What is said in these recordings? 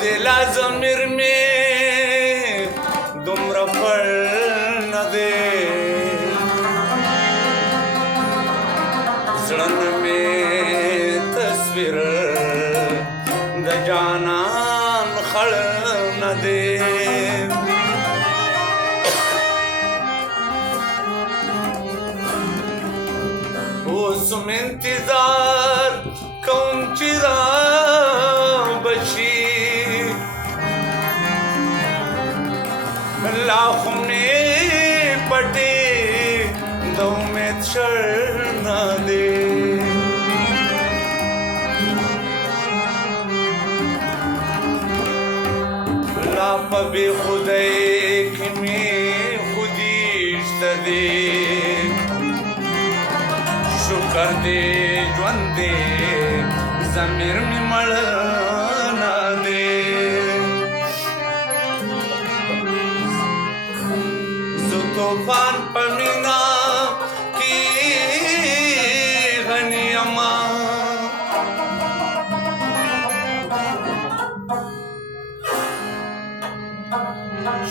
दिला ज़मीर में दुमरा पढ़ न दे ज़लन में तस्वीर द जानान खड़ न दे उसमें इंतजार कौन चिरा बची लाखों में पटे दो में चढ़ना दे लाप भी खुदे की में खुदीश दे शुक्र दे ज्वन दे ज़मीर में मड़ना दे जो तूफान पमीना की गनियमा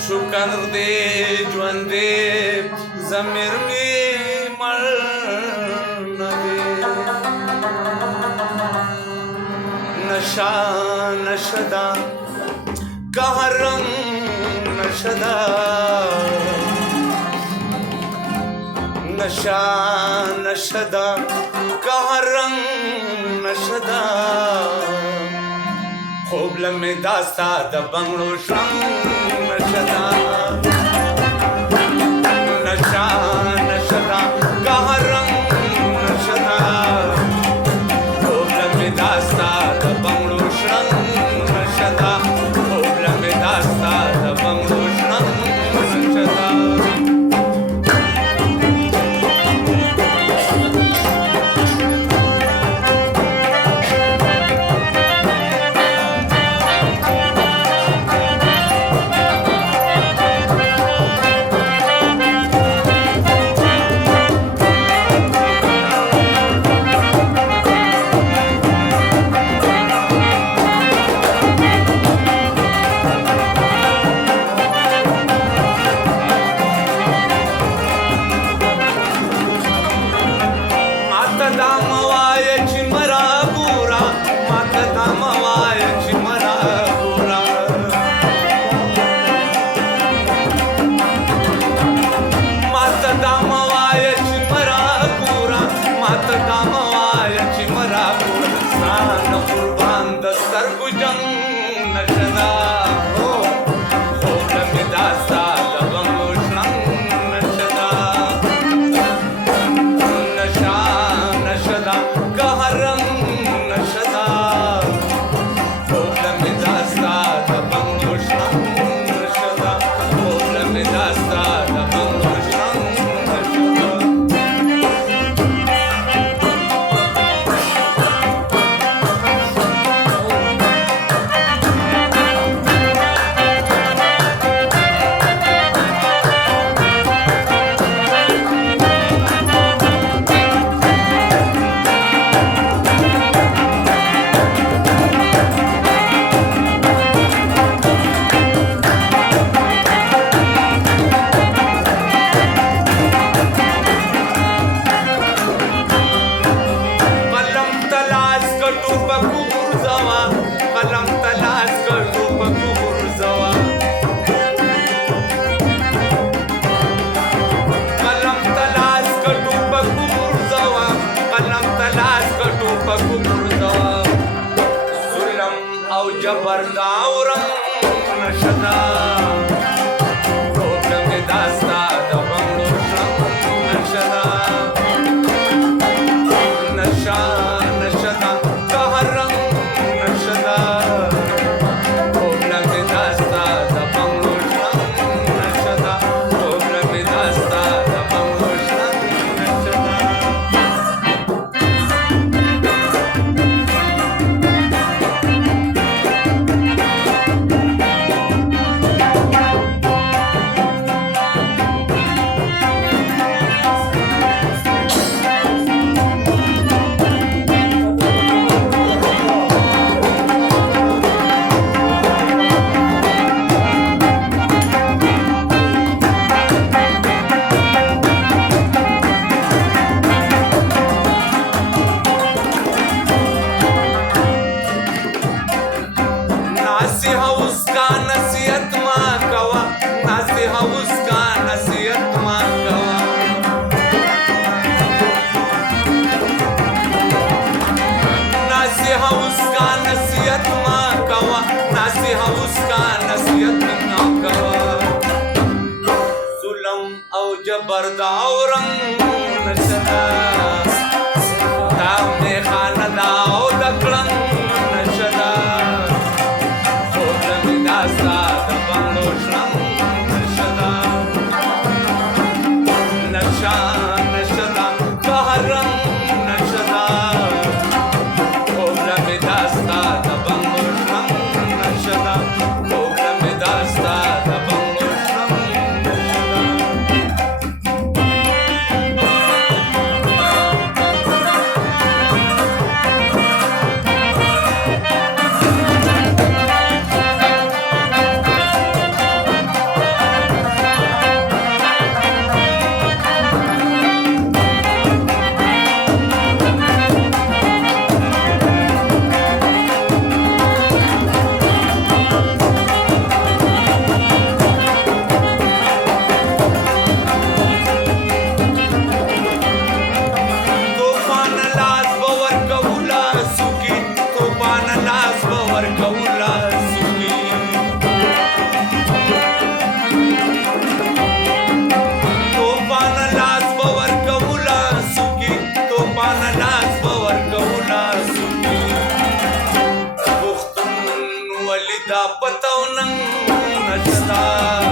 शुक्र दे ज्वन दे ज़मीर में मड़ना दे नशा नशदा कहाँ रंग नशदा नशा नशदा कहाँ रंग नशदा खूब लम्हे दास्ता द बंगलो श्रंग नशदा नशा नशदा कहाँ रंग नशदा खूब लम्हे दास्ता द बंगलो श्रंग नशदा खूब लम्हे दास्ता द बंगलो श्रंग नशदा जबरदाउरम नशदा रोकम दास्ता दबंगो नशदा नशा नशदा कहरम नशदा रोकम दास्ता दबंगो नशदा रोकम दास्ता दबंगो नशदा داسې هوس کا نصیحت نه کوه ظلم او جبر دا اورنګ نشدا دا مې خانه دا او د کړنګ نشدا خوب مې داستا د بنګلو شرنګ نشدا نشا نشدا بهر رنګ نشدا خوب مې داستا د بنګلو شرنګ نشدا خوب مې داستا د بنګلو شرنګ دا پتاو نن نشدا